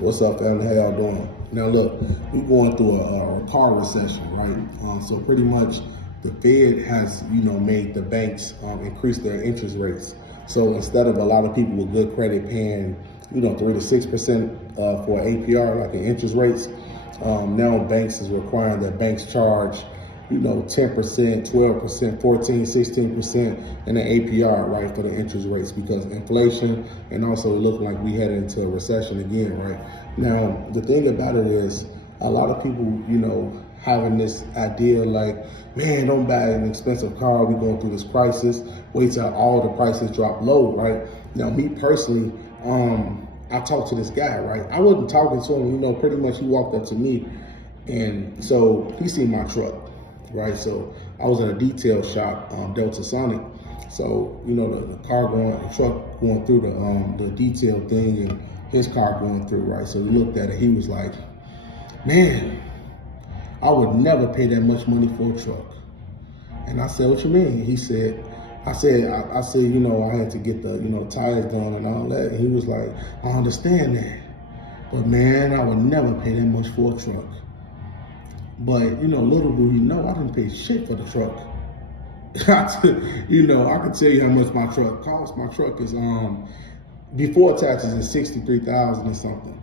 What's up, family? How y'all doing? Now, look, we're going through a car recession, right? So pretty much the Fed has, made the banks increase their interest rates. So instead of a lot of people with good credit paying, 3 to 6% for APR, like in interest rates, now banks is requiring that banks charge 10%, 12%, 14, 16% in the APR, right, for the interest rates because inflation and also it looked like we headed into a recession again, right? Now, the thing about it is a lot of people, having this idea like, man, don't buy an expensive car. We're going through this crisis. Wait till all the prices drop low, right? Now, me personally, I talked to this guy, right? I wasn't talking to him, pretty much he walked up to me and so he seen my truck. Right, so I was in a detail shop, Delta Sonic. So the truck going through the detail thing, and his car going through. Right, so we looked at it. He was like, "Man, I would never pay that much money for a truck." And I said, "What you mean?" He said, I said, I had to get the tires done and all that." And he was like, "I understand that, but man, I would never pay that much for a truck." But, little do you know, I didn't pay shit for the truck. I can tell you how much my truck costs. My truck is, before taxes, is $63,000 and something.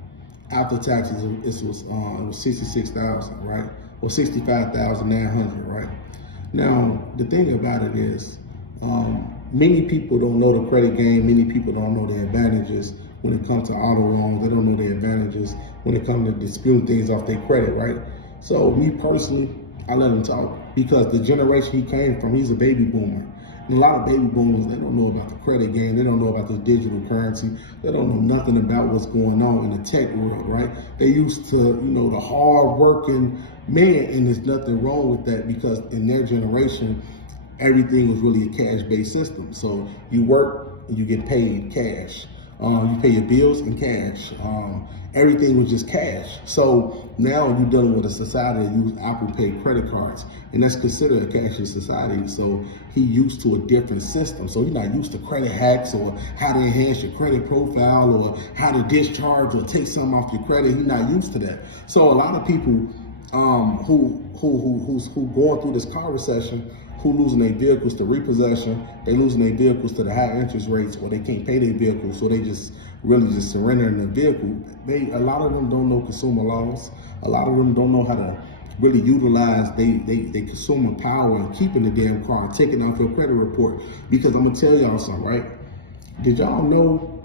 After taxes, it was $66,000, right? Or $65,900, right? Now, the thing about it is, many people don't know the credit game. Many people don't know the advantages when it comes to auto loans. They don't know the advantages when it comes to disputing things off their credit, right? So me personally, I let him talk because the generation he came from, he's a baby boomer. And a lot of baby boomers, they don't know about the credit game. They don't know about the digital currency. They don't know nothing about what's going on in the tech world, right? They used to, the hard working man, and there's nothing wrong with that because in their generation, everything was really a cash-based system. So you work and you get paid cash. You pay your bills in cash. Everything was just cash. So now you're dealing with a society that uses Apple Pay credit cards, and that's considered a cashless society. So he used to a different system. So he's not used to credit hacks or how to enhance your credit profile or how to discharge or take something off your credit. He's not used to that. So a lot of people who going through this car recession, who losing their vehicles to repossession, they losing their vehicles to the high interest rates, or they can't pay their vehicles, so they just surrendering the vehicle. A lot of them don't know consumer laws. A lot of them don't know how to really utilize they consumer power and keeping the damn car, taking off your credit report. Because I'm gonna tell y'all something, right? Did y'all know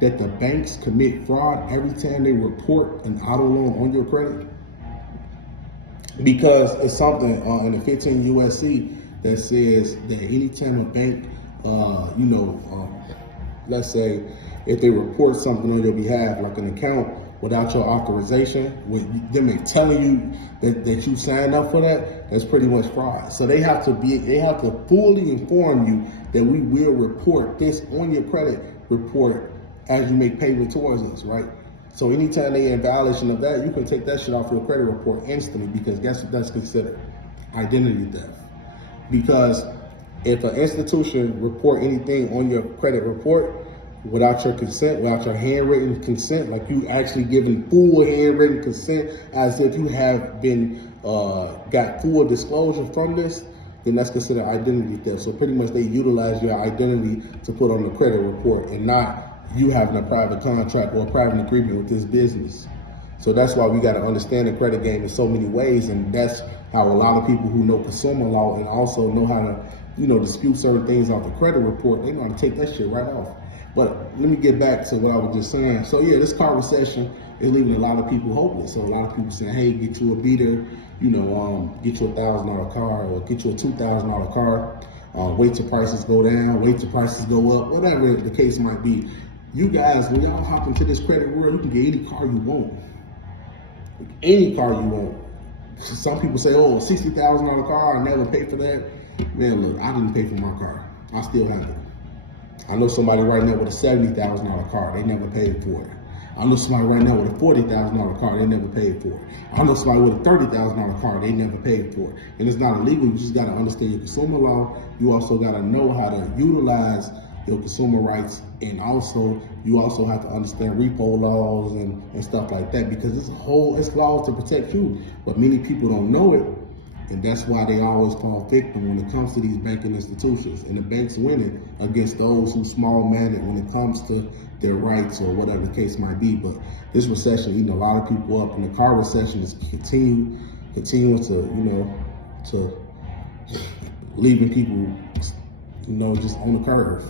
that the banks commit fraud every time they report an auto loan on your credit? Because it's something in the 15 USC that says that anytime a bank, let's say if they report something on your behalf, like an account, without your authorization, with them telling you that you signed up for that, that's pretty much fraud. So they have to fully inform you that we will report this on your credit report as you make payment towards us, right? So anytime they're in violation of that, you can take that shit off your credit report instantly because guess what that's considered? Identity theft. Because if an institution report anything on your credit report without your consent, without your handwritten consent, like you actually giving full handwritten consent as if you have been got full disclosure from this, then that's considered identity theft. So pretty much they utilize your identity to put on the credit report and not you having a private contract or a private agreement with this business. So that's why we got to understand the credit game in so many ways, and that's how a lot of people who know consumer law and also know how to, dispute certain things off the credit report, they know how to take that shit right off. But let me get back to what I was just saying. So yeah, this car recession is leaving a lot of people hopeless. So a lot of people saying, hey, get you a beater, get you a $1,000 car or get you a $2,000 car. Wait till prices go down, wait till prices go up, whatever the case might be. You guys, when y'all hop into this credit world, you can get any car you want. Any car you want. Some people say, oh, $60,000 car, I never paid for that. Man, look, I didn't pay for my car. I still have it. I know somebody right now with a $70,000 car, they never paid for it. I know somebody right now with a $40,000 car, they never paid for it. I know somebody with a $30,000 car, they never paid for it. And it's not illegal, you just gotta understand your consumer law. You also gotta know how to utilize your consumer rights, and also you also have to understand repo laws and stuff like that, because it's laws to protect you, but many people don't know it, and that's why they always fall victim when it comes to these banking institutions, and the banks winning against those who small-minded when it comes to their rights or whatever the case might be. But this recession eating a lot of people up, and the car recession is continuing to leaving people, just on the curve.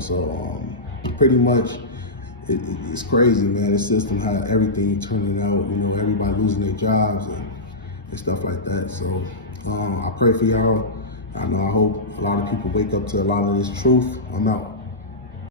So pretty much it's crazy, man. The system, how everything turning out, everybody losing their jobs and stuff like that. So I pray for y'all. I hope a lot of people wake up to a lot of this truth. I'm out.